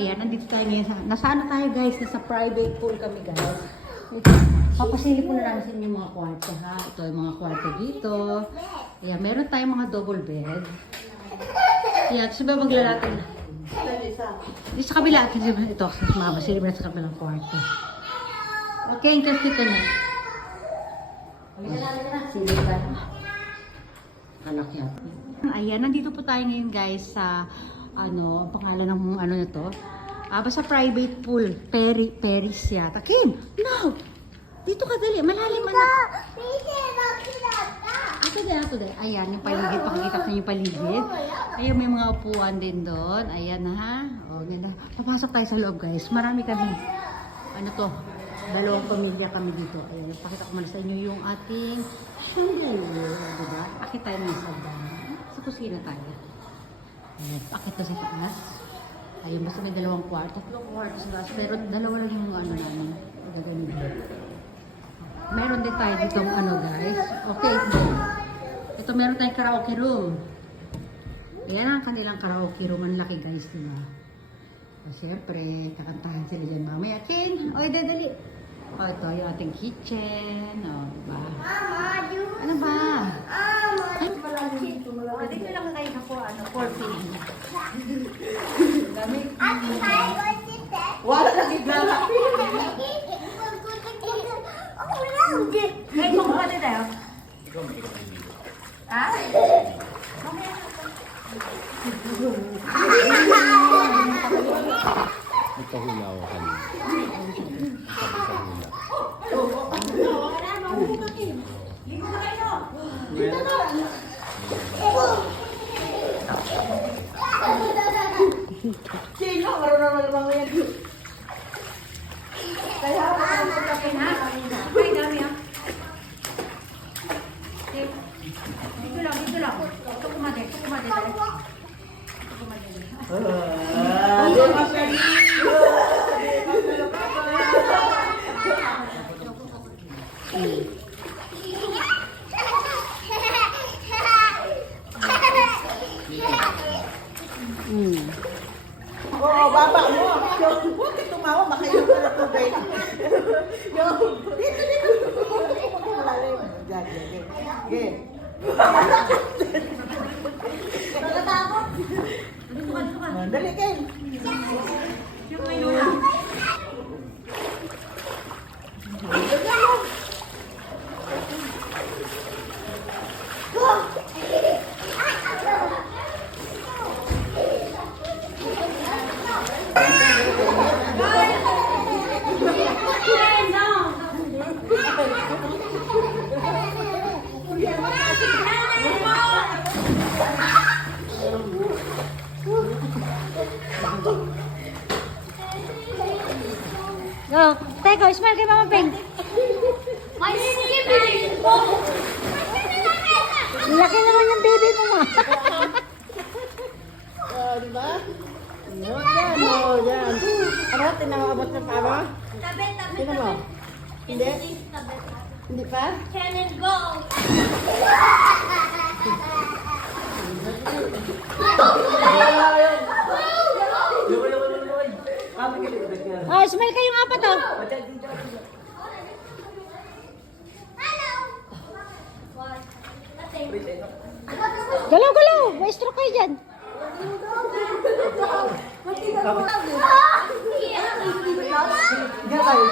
Ayan, nandito tayo ngayon. Nasaan tayo guys? Nasa private pool kami guys. Papasili po na namin sa inyo yung mga kwarto ha. Ito yung mga kwarto dito. Ayan, meron tayong mga double bed. Ayan, gusto ba maglalaki na? Dito sa kabila. Ito, mapasili mo na sa kabilang kwarto. Okay, interested ka na. Sili ka na. Anak yata. Ayan, nandito po tayo ngayon guys sa ang pangalan ng ano na to. Basta private pool. Paris yata. Kim! No! Dito ka dali. Malalim anak. Ako dali. Ayan, yung paligid. Pakikita ko yung paligid. Ayan, may mga upuan din doon. Ayan na ha. O, ganda. Papasok tayo sa loob guys. Marami kami. Ano to? Dalawang pamilya kami dito. Ayan, pakita ko muna sa inyo yung ating chandelier. Diba? Pakita tayo ng sagdan. Sa kusina tayo. Ayan, pakita sa taas. Ayun, basta may dalawang kwarto. Tatlong kwarto sa taas. Pero dalawa lang yung ano namin. Gaganito. Meron din tayo dito ano guys. Okay. Ito meron tayong karaoke room. Ayan ang kanilang karaoke room. Ang laki guys, diba? Siyempre, kakantahan sila dyan mamaya. King! Oy, dadali! O, ito yung ating kitchen. O, diba? Ano ba? Dito lang kayo na po, porcelain. Dami. Wala na bigla. Ay, kung pwede tayo. Ha? Ito hulaw kami. Sino? Marunong na naman yan. Kaya ako Ay, dami ah. Dito lang. Ito kumade. Oo, baba mo. Huwag ka tumawa, makayo ka na tubig. Dito. Malalim. Diyan. Nakatakot. Dito ka. Dali, Ken. Yung may lula. Oh, teka, smile kay Mama Peng. Laki naman yung baby mo, ma. Diba? Yan. Ano? Tinawabot na pa ba? Sino mo? Hindi? Hindi pa? Cannon go! Oh, smile kayong apat, oh. Galaw. May stroke kayo dyan. Diyan tayo.